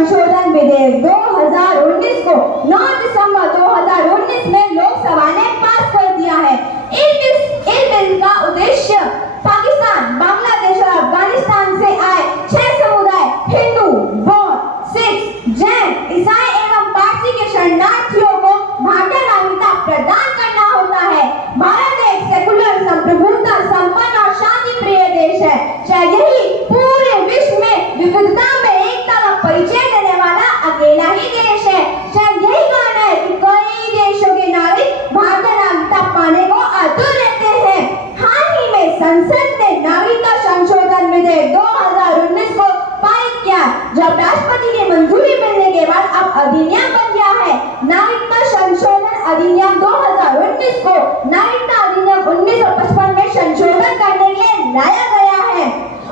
संशोधन विधेयक 2019 को 9 दिसंबर 2019 में लोकसभा ने पास कर दिया है। इस बिल का उद्देश्य पाकिस्तान, बांग्लादेश और अफगानिस्तान से आए 6 समुदाय हिंदू, बौद्ध, सिख, जैन, ईसाई एवं पारसी के शरणार्थियों को भारतीय नागरिकता प्रदान करना होता है। भारत एक सेकुलर, संप्रभुता संपन्न और शांति प्रिय देश है। शायद यही पूरे विश्व में विविधता में एकता का परिचय देने वाला अकेला ही देश है। शायद यही कारण है कि कई देशों के नागरिक भारतीय नागरिकता पाने को आतुर रहते हैं। हाल ही में संसद ने नागरिकता संशोधन विधेयक 2019 को पारित किया, जब राष्ट्रपति की मंजूरी मिलने के बाद अब अधिनियम बन गया है। नागरिकता संशोधन अधिनियम 2019 को नागरिकता अधिनियम 1955 में संशोधन करने के लिए लाया गया है।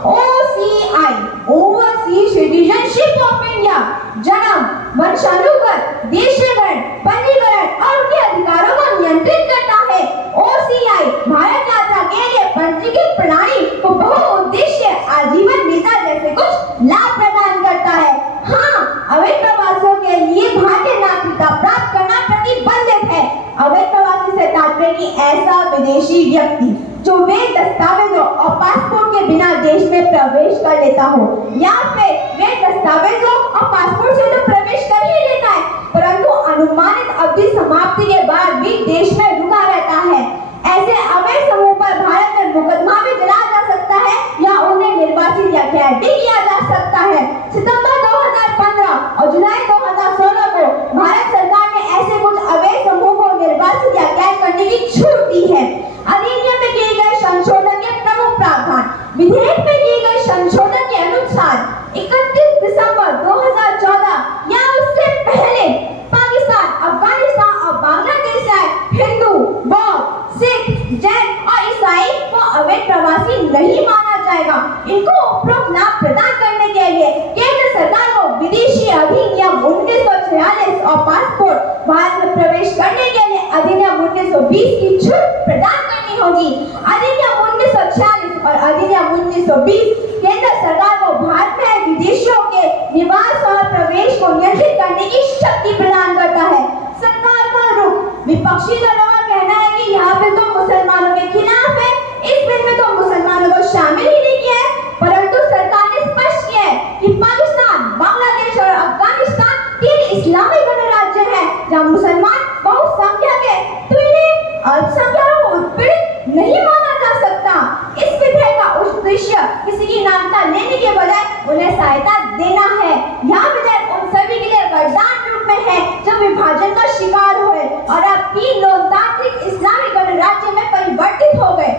OCI, overseas citizenship of India, जन्म, वंशानुगत, देशीकरण, पंजीकरण और उनके अधिकारों को नियंत्रित करता है। OCI भारत यात्रा के लिए पंजीकृत प्रणाली को बहुउद्देश्य आजीवन वीजा जैसे कुछ लाभ प्रदान करता है। हाँ, अवैध प्रवासियों के लिए भारतीय नागरिकता प्राप्त करना प्रतिबंधित है। अवैध प्रवासी से तात्पर्य कि ऐसा विदेशी व्यक्ति जो वैध दस्तावेजों और पासपोर्ट के बिना देश में प्रवेश कर लेता हो, या फिर वैध दस्तावेजों और पासपोर्ट से तो प्रवेश कर ही लेता है, परंतु अनुमानित अवधि समाप्ति के बाद भी देश में रुका रहता है। ऐसे अवैध समूह पर भारत में मुकदमा भी चलाया जा सकता है या उन्हें निर्वासित या कैद भी किया जा सकता है। सितंबर 2015 और जुलाई 2016 को भारत सरकार ने ऐसे कुछ अवैध समूह को निर्वासित या कैद करने की छूट दी है। अधिनियम में किए गए संशोधन के प्रमुख प्रावधान। विधेयक में किए गए संशोधन के अनुसार 31 दिसंबर 2014 या उससे पहले पाकिस्तान, अफगानिस्तान और बांग्लादेश से आए हिंदू, बौद्ध, सिख, जैन और ईसाई को अवैध प्रवासी नहीं माना जाएगा। इनको उपरोक्त लाभ प्रदान करने के लिए केंद्र सरकार को विदेशी अधिनियम 1946 और पासपोर्ट भारत में प्रवेश करने के लिए अधिनियम 1920 की छूट प्रदान करनी होगी। अधिनियम 1946 और अधिनियम 1920 केंद्र सरकार को भारत में विदेशियों के निवास और प्रवेश को नियंत्रित करने की शक्ति प्रदान करता है। सरकार का रुख। विपक्षी दलों का कहना है कि यह बिल तो मुसलमानों के खिलाफ है, इस बिल में तो मुसलमानों को शामिल ही नहीं किया है, परंतु सरकार ने स्पष्ट किया है कि पाकिस्तान, बांग्लादेश और अफगानिस्तान 3 इस्लामी गणराज्य हैं जहां मुसलमान बहुसंख्यक है, तो इन्हें अल्पसंख्यकों को उत्पीड़ित नहीं माना जा सकता। इस विधेयक का उद्देश्य किसी की नागरिकता लेने के बजाय उन्हें सहायता देना है। यह विधेयक उन सभी के लिए वरदान रूप में है जो विभाजन का शिकार हुए और अब 3 लोकतांत्रिक इस्लामी गणराज्य में परिवर्तित हो गए।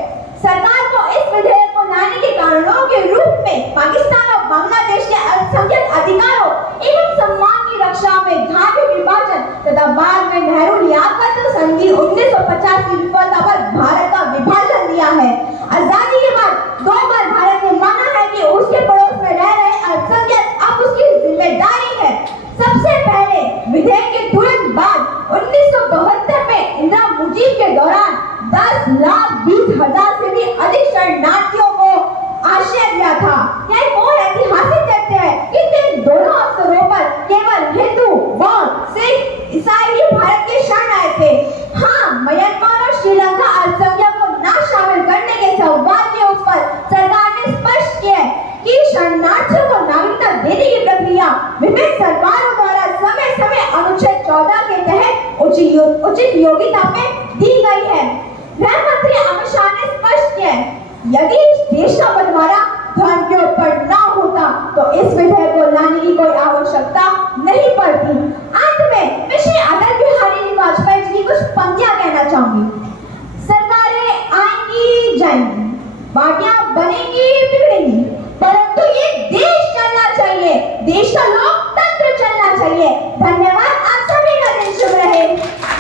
सरकार को इस विधेयक को लाने के कारणों के रूप में पाकिस्तान और बांग्लादेश के अल्पसंख्यक अधिकारों एवं सम्मान की रक्षा में धार्मिक विभाजन तथा बाद में नेहरू-लियाकत संधि 1950 की विफलता पर भारत का विभाजन दिया है। आजादी के बाद 2 बार भारत ने माना है कि उसके पड़ोस में रह रहे अल्पसंख्यक अब उसकी जिम्मेदारी है। सबसे पहले विधेयक के तुरंत बाद 1972 में इंदिरा मुजीब के दौरान 10,20,000 से भी अधिक शरणार्थियों को आश्रय दिया था। यह वो ऐतिहासिक तथ्य है कि इन दोनों अवसरों पर केवल हिंदू, बौद्ध, सिख, ईसाई ही भारत के शरण आए थे। हाँ, म्यांमार और श्रीलंका अल्पसंख्यक को न शामिल करने के सवाल के ऊपर सरकार ने स्पष्ट किया कि शरणार्थियों को नागरिकता देने की प्रक्रिया विभिन्न सरकारों द्वारा समय समय अनुच्छेद 14 के तहत उचित योग्यता पे दी गई है। गृह मंत्री अमित शाह ने स्पष्ट किया यदि इस देश का बंटवारा धर्म के ऊपर न होता तो इस विधेयक को लाने की कोई आवश्यकता नहीं पड़ती।